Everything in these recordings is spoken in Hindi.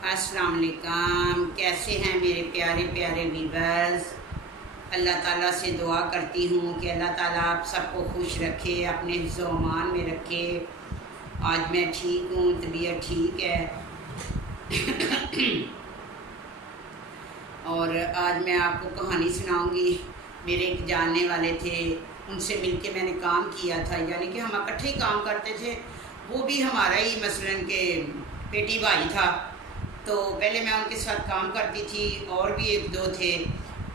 अस्सलाम वालेकुम। कैसे हैं मेरे प्यारे प्यारे व्यूअर्स। अल्लाह ताला से दुआ करती हूँ कि अल्लाह ताला आप सबको खुश रखे, अपने हिफ्ज़-ओ-अमान में रखे। आज मैं ठीक हूँ, तबीयत ठीक है। और आज मैं आपको कहानी सुनाऊंगी। मेरे एक जानने वाले थे, उनसे मिलके मैंने काम किया था, यानी कि हम इकट्ठे ही काम करते थे। वो भी हमारा ही मसलन के बेटी भाई था। तो पहले मैं उनके साथ काम करती थी, और भी एक दो थे।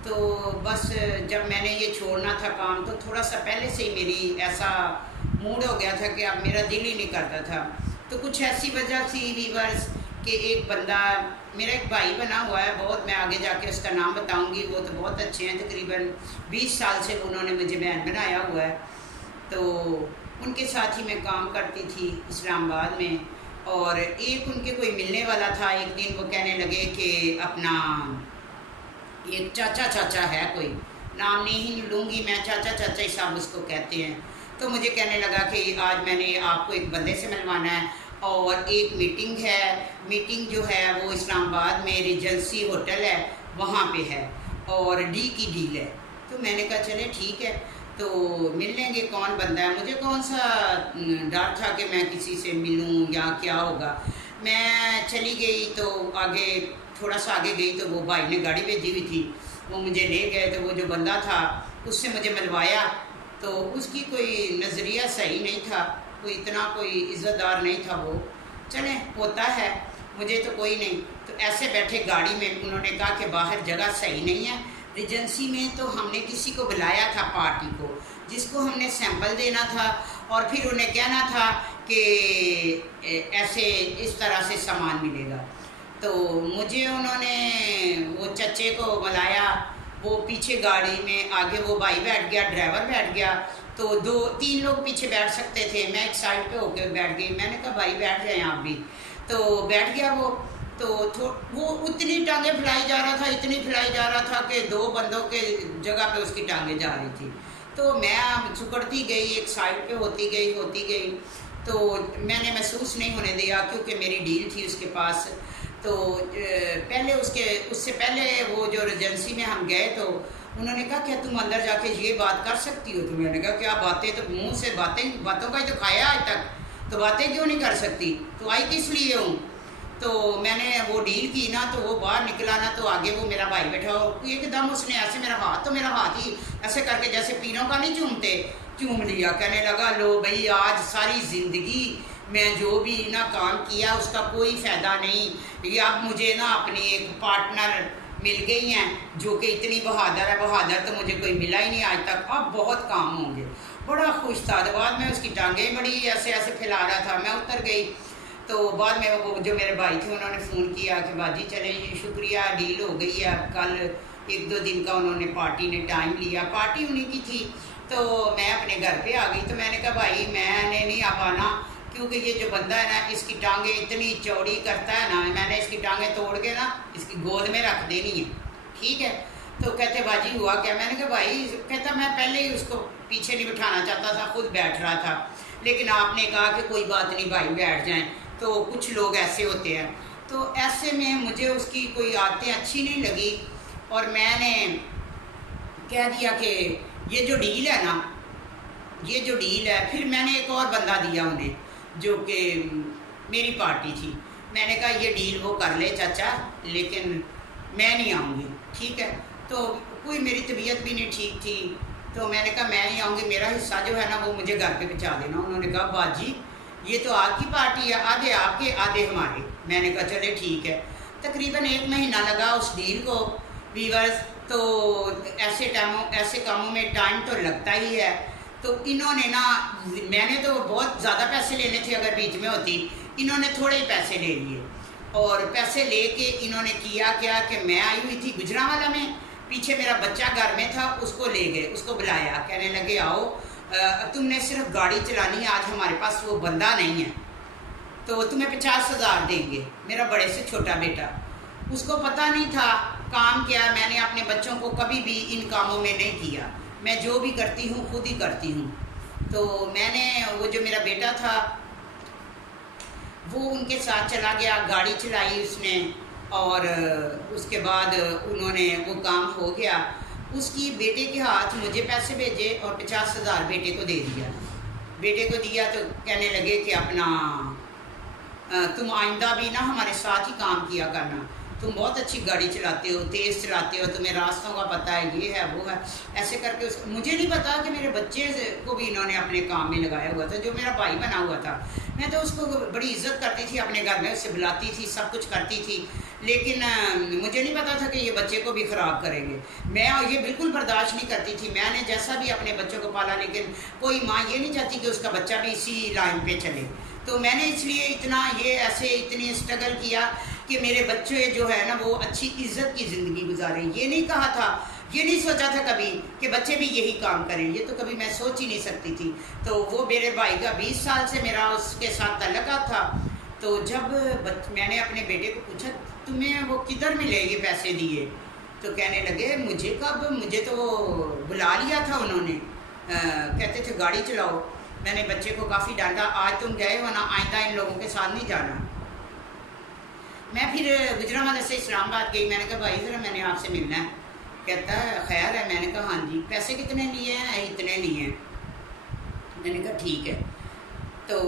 तो बस जब मैंने ये छोड़ना था काम, तो थोड़ा सा पहले से ही मेरी ऐसा मूड हो गया था कि अब मेरा दिल ही नहीं करता था। तो कुछ ऐसी वजह थी वीवर्स कि एक बंदा, मेरा एक भाई बना हुआ है बहुत, मैं आगे जाके उसका नाम बताऊंगी। वो तो बहुत अच्छे हैं, तकरीबन 20 साल से उन्होंने मुझे बहन बनाया हुआ है। तो उनके साथ ही मैं काम करती थी इस्लामाबाद में। और एक उनके कोई मिलने वाला था। एक दिन वो कहने लगे कि अपना एक चाचा है, कोई नाम नहीं लूँगी मैं, चाचा ही साहब उसको कहते हैं। तो मुझे कहने लगा कि आज मैंने आपको एक बंदे से मिलवाना है और एक मीटिंग है। मीटिंग जो है वो इस्लामाबाद में रिजेंसी होटल है, वहाँ पे है, और डी की डील है। तो मैंने कहा चले ठीक है, तो मिल लेंगे। कौन बंदा है, मुझे कौन सा डर था कि मैं किसी से मिलूं या क्या होगा। मैं चली गई, तो आगे थोड़ा सा आगे गई तो वो भाई ने गाड़ी भेजी हुई थी, वो मुझे ले गए। तो वो जो बंदा था उससे मुझे मिलवाया। तो उसकी कोई नज़रिया सही नहीं था, कोई इतना कोई इज़्ज़तदार नहीं था वो। चले होता है, मुझे तो कोई नहीं। तो ऐसे बैठे गाड़ी में, उन्होंने कहा कि बाहर जगह सही नहीं है रिजेंसी में। तो हमने किसी को बुलाया था पार्टी को, जिसको हमने सैंपल देना था और फिर उन्हें कहना था कि ऐसे इस तरह से सामान मिलेगा। तो मुझे उन्होंने वो चच्चे को बुलाया, वो पीछे गाड़ी में, आगे वो भाई बैठ गया, ड्राइवर बैठ गया। तो 2-3 लोग पीछे बैठ सकते थे, मैं एक साइड पे होकर बैठ गई। मैंने कहा भाई बैठ जाए आप भी। तो बैठ गया वो। तो वो उतनी टांगे फैलाई जा रहा था, इतनी फैलाई जा रहा था कि 2 बंदों के जगह पे उसकी टांगे जा रही थी। तो मैं सुकड़ती गई, एक साइड पे होती गई। तो मैंने महसूस नहीं होने दिया, क्योंकि मेरी डील थी उसके पास। तो पहले उससे पहले वो जो एजेंसी में हम गए, तो उन्होंने कहा क्या तुम अंदर जाके ये बात कर सकती हो। तो मैंने कहा क्या बातें, तो मुँह से बातों का ही तो खाया आज तक, तो बातें क्यों नहीं कर सकती, तो आई किस लिए हूँ। तो मैंने वो डील की ना, तो वो बाहर निकला ना, तो आगे वो मेरा भाई बैठा हो, एकदम उसने ऐसे मेरा हाथ ही ऐसे करके जैसे पीरों का नहीं चूमते, चूम लिया। कहने लगा लो भाई, आज सारी ज़िंदगी मैं जो भी ना काम किया उसका कोई फ़ायदा नहीं, ये अब मुझे ना अपनी एक पार्टनर मिल गई हैं जो कि इतनी बहादुर है। बहादुर तो मुझे कोई मिला ही नहीं आज तक, अब बहुत काम होंगे। बड़ा खुश था। तो बाद में उसकी टांगें बड़ी ऐसे ऐसे फैला रहा था, मैं उतर गई। तो बाद में वो जो मेरे भाई थे उन्होंने फ़ोन किया कि बाजी चले शुक्रिया, डील हो गई है। कल 1-2 दिन का उन्होंने पार्टी ने टाइम लिया, पार्टी उन्हीं की थी। तो मैं अपने घर पे आ गई। तो मैंने कहा भाई मैंने नहीं आ पाना, क्योंकि ये जो बंदा है ना, इसकी टांगें इतनी चौड़ी करता है ना, मैंने इसकी टांगें तोड़ के ना इसकी गोद में रख देनी है, ठीक है। तो कहते बाजी हुआ क्या। मैंने कहा भाई, कहता मैं पहले ही उसको पीछे नहीं बिठाना चाहता था, खुद बैठ रहा था, लेकिन आपने कहा कि कोई बात नहीं भाई बैठ जाएं। तो कुछ लोग ऐसे होते हैं। तो ऐसे में मुझे उसकी कोई आदतें अच्छी नहीं लगी, और मैंने कह दिया कि ये जो डील है ना, ये जो डील है। फिर मैंने एक और बंदा दिया उन्हें, जो कि मेरी पार्टी थी। मैंने कहा ये डील वो कर ले चाचा, लेकिन मैं नहीं आऊँगी, ठीक है। तो कोई मेरी तबीयत भी नहीं ठीक थी, तो मैंने कहा मैं नहीं आऊँगी, मेरा हिस्सा जो है ना वो मुझे घर पे पहुँचा देना। उन्होंने कहा बाजी ये तो आपकी पार्टी है, आधे आपके आधे हमारे। मैंने कहा चले ठीक है। तकरीबन 1 महीना लगा उस डील को वीवर्स। तो ऐसे कामों में टाइम तो लगता ही है। तो इन्होंने ना, मैंने तो बहुत ज़्यादा पैसे लेने थे अगर बीच में होती, इन्होंने थोड़े ही पैसे ले लिए। और पैसे लेके इन्होंने किया क्या कि मैं आई हुई थी गुजरांवाला में, पीछे मेरा बच्चा घर में था, उसको ले गए, उसको बुलाया, कहने लगे आओ तुमने सिर्फ गाड़ी चलानी है, आज हमारे पास वो बंदा नहीं है, तो तुम्हें 50,000 देंगे। मेरा बड़े से छोटा बेटा, उसको पता नहीं था काम क्या। मैंने अपने बच्चों को कभी भी इन कामों में नहीं किया, मैं जो भी करती हूँ खुद ही करती हूँ। तो मैंने वो जो मेरा बेटा था, वो उनके साथ चला गया, गाड़ी चलाई उसने, और उसके बाद उन्होंने वो काम हो गया। उसकी बेटे के हाथ मुझे पैसे भेजे और 50,000 बेटे को दे दिया। बेटे को दिया तो कहने लगे कि अपना तुम आइंदा भी ना हमारे साथ ही काम किया करना, तुम बहुत अच्छी गाड़ी चलाते हो, तेज़ चलाते हो, तुम्हें रास्तों का पता है, ये है वो है। ऐसे करके मुझे नहीं पता कि मेरे बच्चे को भी इन्होंने अपने काम में लगाया हुआ था, जो मेरा भाई बना हुआ था। मैं तो उसको बड़ी इज्जत करती थी, अपने घर में उससे बुलाती थी, सब कुछ करती थी, लेकिन मुझे नहीं पता था कि ये बच्चे को भी ख़राब करेंगे। मैं ये बिल्कुल बर्दाश्त नहीं करती थी। मैंने जैसा भी अपने बच्चों को पाला, लेकिन कोई माँ ये नहीं चाहती कि उसका बच्चा भी इसी लाइन पे चले। तो मैंने इसलिए इतना ये ऐसे इतनी स्ट्रगल किया कि मेरे बच्चे जो है ना वो अच्छी इज्जत की ज़िंदगी गुजारें। ये नहीं कहा था, ये नहीं सोचा था कभी कि बच्चे भी यही काम करें, ये तो कभी मैं सोच ही नहीं सकती थी। तो वो मेरे भाई का 20 साल से मेरा उसके साथ तल्लुकात था। तो जब मैंने अपने बेटे को पूछा तुम्हें वो किधर मिले ये पैसे दिए, तो कहने लगे मुझे कब, मुझे तो बुला लिया था उन्होंने, कहते थे गाड़ी चलाओ। मैंने बच्चे को काफ़ी डांटा, आज तुम गए हो ना, आइंदा इन लोगों के साथ नहीं जाना। मैं फिर गुजरांवाला से इस्लामाबाद गई। मैंने कहा भाई ज़रा मैंने आपसे मिलना है। कहता है खैर है। मैंने कहा हाँ जी। पैसे कितने लिए हैं? इतने लिए हैं। मैंने कहा ठीक है। तो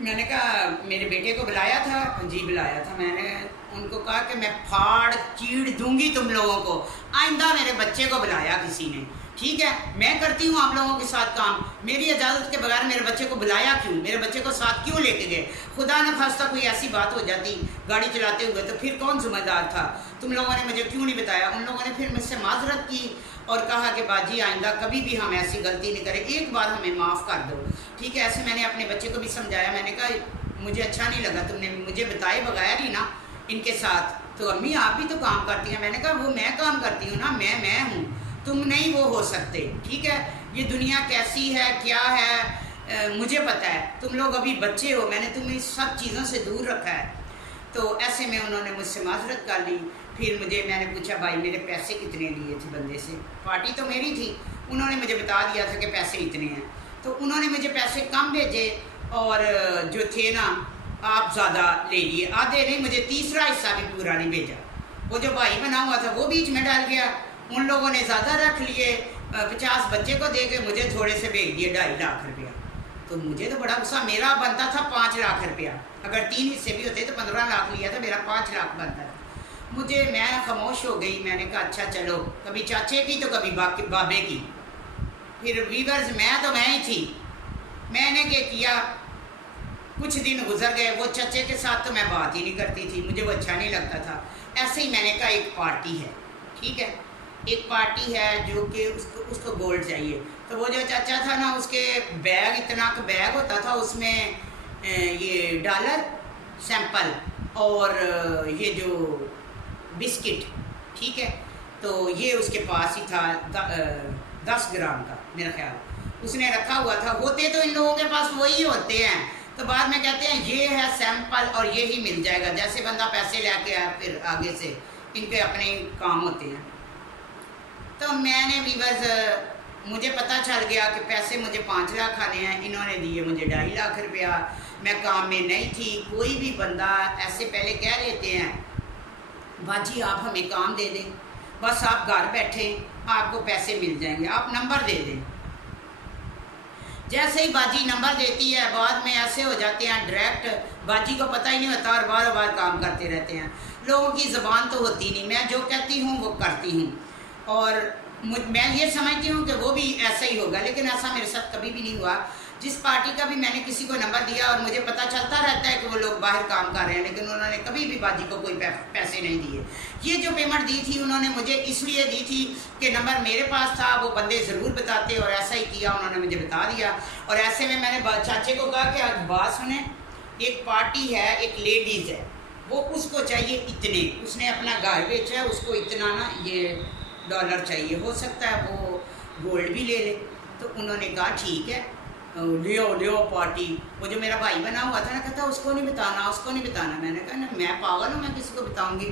मैंने कहा मेरे बेटे को बुलाया था? जी बुलाया था। मैंने उनको कहा कि मैं फाड़ चीड़ दूंगी तुम लोगों को, आइंदा मेरे बच्चे को बुलाया किसी ने, ठीक है? मैं करती हूँ आप लोगों के साथ काम, मेरी इजाज़त के बगैर मेरे बच्चे को बुलाया क्यों, मेरे बच्चे को साथ क्यों लेके गए? खुदा न खास्ता कोई ऐसी बात हो जाती गाड़ी चलाते हुए तो फिर कौन जिम्मेदार था? तुम लोगों ने मुझे क्यों नहीं बताया? उन लोगों ने फिर मुझसे माजरत की और कहा कि बाजी आइंदा कभी भी हम ऐसी गलती नहीं करें, एक बार हमें माफ़ कर दो, ठीक है? ऐसे मैंने अपने बच्चे को भी समझाया। मैंने कहा मुझे अच्छा नहीं लगा तुमने मुझे बताए बगैर ही ना इनके साथ, तो अम्मी आप भी तो काम करती हैं। मैंने कहा वो मैं काम करती हूँ ना, मैं हूँ, तुम नहीं वो हो सकते, ठीक है? ये दुनिया कैसी है क्या है मुझे पता है, तुम लोग अभी बच्चे हो, मैंने तुम्हें सब चीज़ों से दूर रखा है। तो ऐसे में उन्होंने मुझसे माजरत कर ली। फिर मैंने पूछा भाई मेरे पैसे कितने लिए थे बंदे से? पार्टी तो मेरी थी, उन्होंने मुझे बता दिया था कि पैसे इतने हैं। तो उन्होंने मुझे पैसे कम भेजे और जो थे ना आप ज़्यादा ले लिए, आधे नहीं, मुझे तीसरा हिस्सा भी पूरा नहीं भेजा। वो जो भाई बना हुआ था वो बीच में डाल गया, उन लोगों ने ज़्यादा रख लिए, 50 बच्चे को दे के मुझे थोड़े से भेज दिए 2.5 लाख रुपया। तो मुझे तो बड़ा गुस्सा, मेरा बनता था 5 लाख रुपया, अगर 3 हिस्से भी होते तो 15 लाख लिया था, मेरा 5 लाख बनता था। मैं खामोश हो गई। मैंने कहा अच्छा चलो, कभी चाचे की तो कभी बाबे की। फिर वीवर्स मैं ही थी। मैंने क्या किया, कुछ दिन गुजर गए, वो चचे के साथ तो मैं बात ही नहीं करती थी, मुझे वो अच्छा नहीं लगता था। ऐसे ही मैंने कहा एक पार्टी है, ठीक है, एक पार्टी है जो कि उसको गोल्ड चाहिए। तो वो जो चाचा था ना उसके बैग, इतना का बैग होता था, उसमें ये डॉलर सैंपल और ये जो बिस्किट, ठीक है, तो ये उसके पास ही था 10 ग्राम का मेरा ख्याल उसने रखा हुआ था। होते तो इन लोगों के पास वही होते हैं, तो बाद में कहते हैं ये है सैंपल और ये ही मिल जाएगा, जैसे बंदा पैसे लेके आया फिर आगे से इनके अपने काम होते हैं। तो मैंने भी बस मुझे पता चल गया कि पैसे मुझे 5 लाख आने हैं, इन्होंने दिए मुझे 2.5 लाख रुपया। मैं काम में नहीं थी। कोई भी बंदा ऐसे पहले कह लेते हैं बाजी आप हमें काम दे दें, बस आप घर बैठे आपको पैसे मिल जाएंगे, आप नंबर दे दें। जैसे ही बाजी नंबर देती है बाद में ऐसे हो जाते हैं डायरेक्ट, बाजी को पता ही नहीं होता और बार बार काम करते रहते हैं। लोगों की ज़बान तो होती नहीं, मैं जो कहती हूँ वो करती हूँ और मैं ये समझती हूँ कि वो भी ऐसा ही होगा, लेकिन ऐसा मेरे साथ कभी भी नहीं हुआ। जिस पार्टी का भी मैंने किसी को नंबर दिया और मुझे पता चलता रहता है कि वो लोग बाहर काम कर रहे हैं, लेकिन उन्होंने कभी भी बाजी को कोई पैसे नहीं दिए। ये जो पेमेंट दी थी उन्होंने मुझे इसलिए दी थी कि नंबर मेरे पास था, वो बंदे ज़रूर बताते, और ऐसा ही किया, उन्होंने मुझे बता दिया। और ऐसे में मैंने चाचे को कहा कि आज बात सुने, एक पार्टी है, एक लेडीज़ है, वो उसको चाहिए इतने, उसने अपना घर बेचा है, उसको इतना ना ये डॉलर चाहिए, हो सकता है वो गोल्ड भी ले ले। तो उन्होंने कहा ठीक है लियो पार्टी। वो जो मेरा भाई बना हुआ था ना, कहता उसको नहीं बताना, उसको नहीं बताना। मैंने कहा ना मैं पागल हूँ, मैं किसी को बताऊँगी?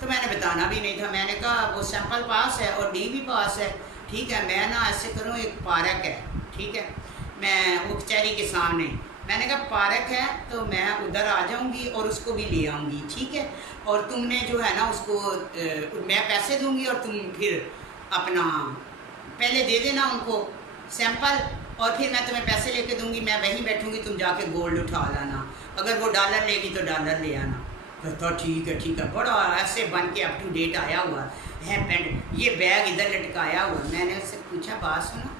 तो मैंने बताना भी नहीं था। मैंने कहा वो सैंपल पास है और डी भी पास है, ठीक है, मैं ना ऐसे करूँ, एक पार्क है, ठीक है, मैं वो कचहरी के सामने, मैंने कहा पार्क है तो मैं उधर आ जाऊंगी और उसको भी ले आऊंगी, ठीक है। और तुमने जो है ना उसको मैं पैसे दूंगी और तुम फिर अपना पहले दे देना उनको सैंपल, और फिर मैं तुम्हें पैसे लेके दूंगी, मैं वहीं बैठूंगी, तुम जाके गोल्ड उठा लाना, अगर वो डॉलर लेगी तो डॉलर ले आना। तो ठीक है ठीक है, बड़ा ऐसे बन के अप टू डेट आया हुआ है पेंट, ये बैग इधर लटकाया हुआ। मैंने उससे पूछा बात सुना,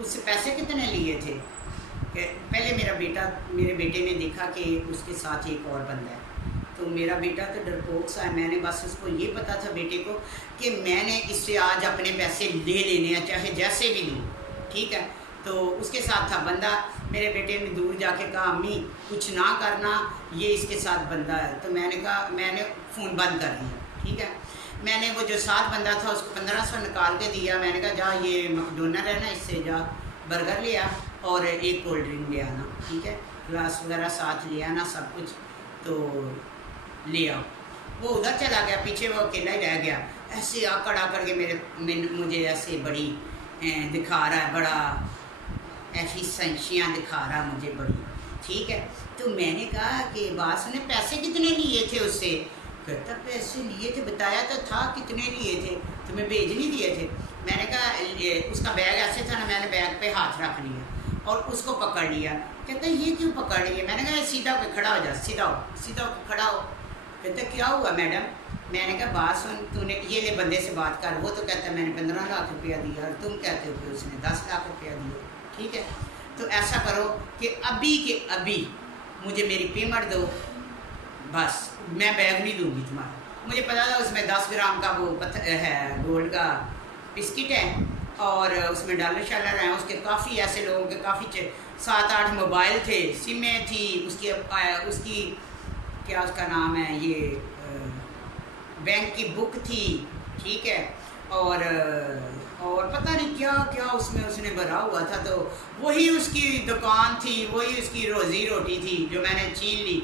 उससे पैसे कितने लिए थे? कि पहले मेरे बेटे ने देखा कि उसके साथ एक और बंदा है, तो मेरा बेटा तो डरपोक सा है, मैंने बस उसको ये पता था बेटे को कि मैंने इससे आज अपने पैसे ले लेने हैं, चाहे जैसे भी लूँ, ठीक है। तो उसके साथ था बंदा, मेरे बेटे ने दूर जाके कहा अम्मी कुछ ना करना, ये इसके साथ बंदा है। तो मैंने कहा, मैंने फ़ोन बंद कर दिया, ठीक है। मैंने वो जो साथ बंदा था उसको 1500 निकाल के दिया, मैंने कहा जा ये मैकडोनल्ड है ना, इससे जा बर्गर ले आ और एक कोल्ड ड्रिंक ले आना, ठीक है, ग्लास वगैरह साथ ले आना, सब कुछ तो ले आओ। वो उधर चला गया, पीछे वो अकेला ही रह गया, ऐसे आकड़ आकर के मुझे ऐसे बड़ी दिखा रहा है, बड़ा ऐसी संशियाँ दिखा रहा मुझे बड़ी, ठीक है। तो मैंने कहा कि बात सुने पैसे कितने लिए थे उससे? कहता पैसे लिए थे, बताया तो था कितने लिए थे, तुम्हें भेज नहीं दिए थे। मैंने कहा उसका बैग ऐसे था ना, मैंने बैग पे हाथ रख लिया और उसको पकड़ लिया। कहता ये क्यों पकड़ लिया? मैंने कहा सीधा होकर खड़ा हो जा, सीधा होकर खड़ा हो। कहता क्या हुआ मैडम? मैंने कहा बात सुन, तूने ये ले बंदे से बात कर। वो तो कहता मैंने 15 लाख रुपया दिया और तुम कहते हो कि उसने 10 लाख रुपया दिया, ठीक है। तो ऐसा करो कि अभी के अभी मुझे मेरी पेमेंट दो, बस मैं बैग नहीं दूंगी तुम्हारा। मुझे पता था उसमें 10 ग्राम का वो पत्थर है, गोल्ड का बिस्किट है और उसमें डॉलर शालर हैं। उसके काफ़ी ऐसे लोगों के काफ़ी 7-8 मोबाइल थे, सिमें थी, उसकी क्या उसका नाम है, ये बैंक की बुक थी, ठीक है। और पता नहीं क्या क्या उसमें उसने भरा हुआ था। तो वही उसकी दुकान थी, वही उसकी रोज़ी रोटी थी जो मैंने छीन ली।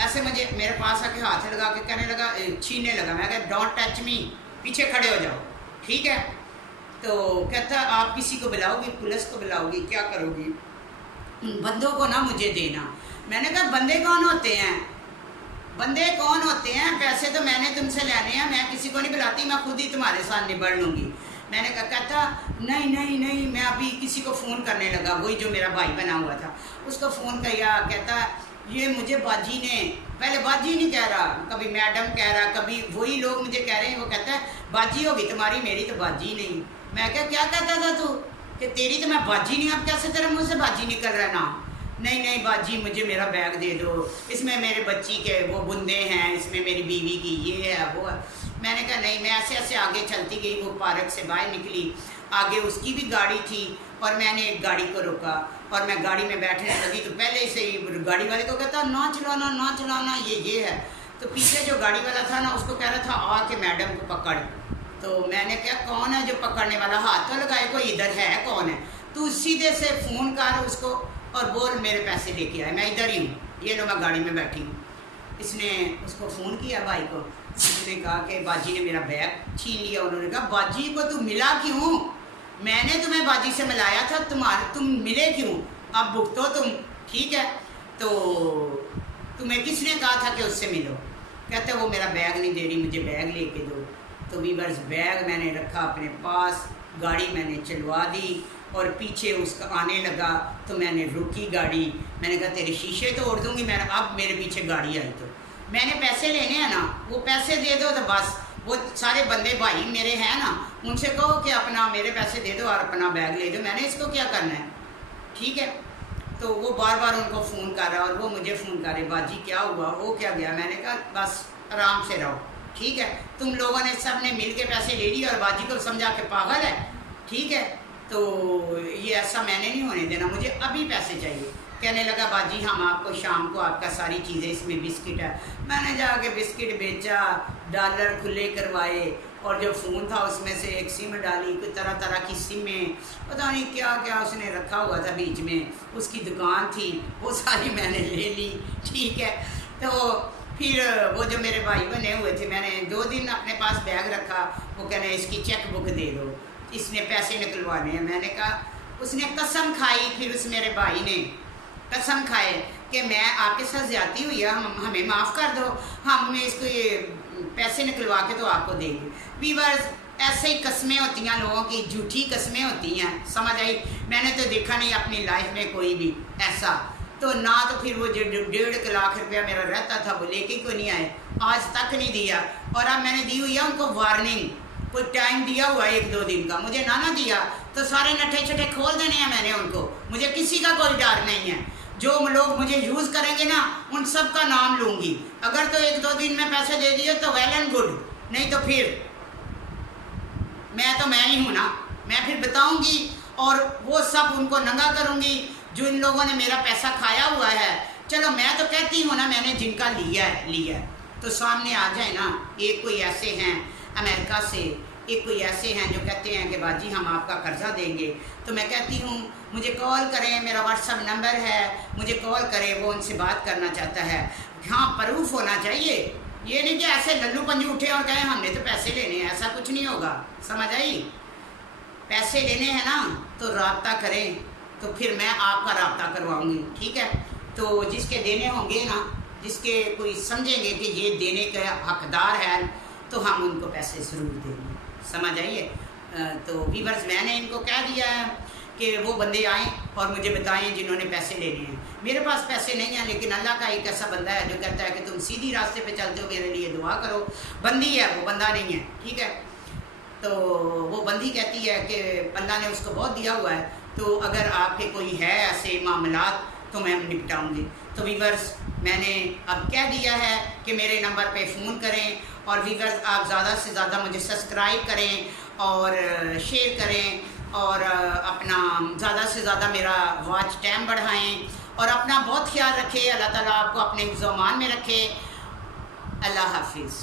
ऐसे मुझे मेरे पास आके हाथ लगा के कहने लगा, छीनने लगा। मैं कहा डोंट टच मी, पीछे खड़े हो जाओ, ठीक है। तो कहता आप किसी को बुलाओगी? पुलिस को बुलाओगी? क्या करोगी? बंदों को ना मुझे देना। मैंने कहा बंदे कौन होते हैं? बंदे कौन होते हैं? पैसे तो मैंने तुमसे लेने हैं, मैं किसी को नहीं बुलाती, मैं खुद ही तुम्हारे साथ निबड़ लूँगी। मैंने कहा कहता नहीं नहीं नहीं, मैं अभी किसी को फ़ोन करने लगा, वही जो मेरा भाई बना हुआ था उसको फ़ोन किया। कहता ये मुझे बाजी ने, पहले बाजी नहीं कह रहा, कभी मैडम कह रहा, कभी वही लोग मुझे कह रहे हैं। वो कहता है बाजी होगी तुम्हारी, मेरी तो बाजी नहीं। मैं क्या कहता था तू कि तेरी तो मैं बाजी नहीं, अब कैसे तेरे मुँह से बाजी निकल रहा ना? नहीं नहीं बाजी मुझे मेरा बैग दे दो, इसमें मेरे बच्ची के वो बुंदे हैं, इसमें मेरी बीवी की ये है वो है। मैंने कहा नहीं। मैं ऐसे ऐसे आगे चलती गई, वो पार्क से बाहर निकली, आगे उसकी भी गाड़ी थी और मैंने एक गाड़ी को रोका और मैं गाड़ी में बैठने लगी तो पहले से ही गाड़ी वाले को कहता ना चलाना ना चलाना, ये है। तो पीछे जो गाड़ी वाला था ना उसको कह रहा था आके मैडम को पकड़। तो मैंने क्या कौन है जो पकड़ने वाला? हाथ तो लगाए, कोई इधर है कौन है? तू सीधे से फ़ोन कर उसको और बोल मेरे पैसे लेके आए, मैं इधर ही हूँ, ये लो मैं गाड़ी में बैठी हूँ। इसने उसको फ़ोन किया भाई को, उसने कहा कि बाजी ने मेरा बैग छीन लिया। उन्होंने कहा बाजी को तू मिला क्यों? मैंने तुम्हें बाजी से मिलाया था, तुम मिले क्यों? अब भुगतो तुम, ठीक है। तो तुम्हें किसने कहा था कि उससे मिलो? कहते वो मेरा बैग नहीं दे रही, मुझे बैग लेके दो। तो वीवर्स बैग मैंने रखा अपने पास, गाड़ी मैंने चलवा दी और पीछे उसका आने लगा तो मैंने रोकी गाड़ी। मैंने कहा तेरे शीशे तोड़ दूँगी मैं, अब मेरे पीछे गाड़ी आई तो मैंने पैसे लेने हैं ना, वो पैसे दे दो तो बस। वो सारे बंदे भाई मेरे हैं ना, उनसे कहो कि अपना मेरे पैसे दे दो और अपना बैग ले दो, मैंने इसको क्या करना है, ठीक है। तो वो बार बार उनको फ़ोन कर रहा और वो मुझे फ़ोन कर रहे, बाजी क्या हुआ, हो क्या गया? मैंने कहा बस आराम से रहो, ठीक है। तुम लोगों ने सब ने मिल के पैसे ले लिए और बाजी को समझा के पागल है, ठीक है। तो ये ऐसा मैंने नहीं होने देना, मुझे अभी पैसे चाहिए। कहने लगा बाजी हम आपको शाम को आपका सारी चीज़ें, इसमें बिस्किट है। मैंने जाके बिस्किट बेचा, डॉलर खुले करवाए और जो फ़ोन था उसमें से एक सिम डाली, कोई तरह तरह की सिमें, पता नहीं क्या क्या उसने रखा हुआ था बीच में। उसकी दुकान थी, वो सारी मैंने ले ली, ठीक है। तो फिर वो जो मेरे भाई बने हुए थे, मैंने 2 दिन अपने पास बैग रखा। वो कहने इसकी चेक बुक दे दो, इसने पैसे निकलवाने हैं। मैंने कहा, उसने कसम खाई फिर उस मेरे भाई ने कसम खाए कि मैं आपके साथ ज़्यादती हुई है, हमें माफ़ कर दो, हम इसको ये पैसे निकलवा के तो आपको देंगे। वीवर्स, ऐसे ही कस्में होती हैं लोगों की, झूठी कस्में होती हैं, समझ आई। मैंने तो देखा नहीं अपनी लाइफ में कोई भी ऐसा। तो ना तो फिर वो जो 1.5 लाख रुपया मेरा रहता था वो लेके क्यों नहीं आए, आज तक नहीं दिया। और अब मैंने दी हुई है उनको वार्निंग, कोई टाइम दिया हुआ है 1-2 दिन का, मुझे ना दिया तो सारे नट्ठे छठे खोल देने हैं मैंने उनको। मुझे किसी का कोई डर नहीं है। जो लोग मुझे यूज़ करेंगे ना उन सब का नाम लूँगी। अगर तो 1-2 दिन में पैसे दे दिए तो वेल एंड गुड, नहीं तो फिर मैं ही हूँ ना, मैं फिर बताऊँगी और वो सब उनको नंगा करूँगी जो इन लोगों ने मेरा पैसा खाया हुआ है। चलो मैं तो कहती हूँ ना, मैंने जिनका लिया है तो सामने आ जाए ना। एक कोई ऐसे हैं अमेरिका से, एक कोई ऐसे हैं जो कहते हैं कि बाजी हम आपका कर्जा देंगे, तो मैं कहती हूँ मुझे कॉल करें, मेरा व्हाट्सअप नंबर है, मुझे कॉल करें, वो उनसे बात करना चाहता है। हाँ, प्रूफ होना चाहिए, ये नहीं कि ऐसे लल्लू पंजू उठे और कहें हमने तो पैसे लेने हैं, ऐसा कुछ नहीं होगा, समझ आई। पैसे लेने हैं ना तो राब्ता करें, तो फिर मैं आपका राब्ता करवाऊँगी, ठीक है। तो जिसके देने होंगे ना, जिसके कोई समझेंगे कि ये देने के हकदार है, तो हम उनको पैसे ज़रूर देंगे, समझ आइए। तो वीवर्स, मैंने इनको कह दिया है कि वो बंदे आएँ और मुझे बताएं जिन्होंने पैसे लेने हैं। मेरे पास पैसे नहीं हैं, लेकिन अल्लाह का एक ऐसा बंदा है जो कहता है कि तुम सीधी रास्ते पे चलते हो, मेरे लिए दुआ करो। बंदी है वो, बंदा नहीं है, ठीक है। तो वो बंदी कहती है कि अल्लाह ने उसको बहुत दिया हुआ है, तो अगर आपके कोई है ऐसे मामलात तो मैं निपटाऊँगी। तो वीवर्स, मैंने अब कह दिया है कि मेरे नंबर पे फ़ोन करें। और वीवर्स, आप ज़्यादा से ज़्यादा मुझे सब्सक्राइब करें और शेयर करें और अपना ज़्यादा से ज़्यादा मेरा वॉच टाइम बढ़ाएं और अपना बहुत ख्याल रखें। अल्लाह ताला आपको अपने ज़ुबान में रखे। अल्लाह हाफिज़।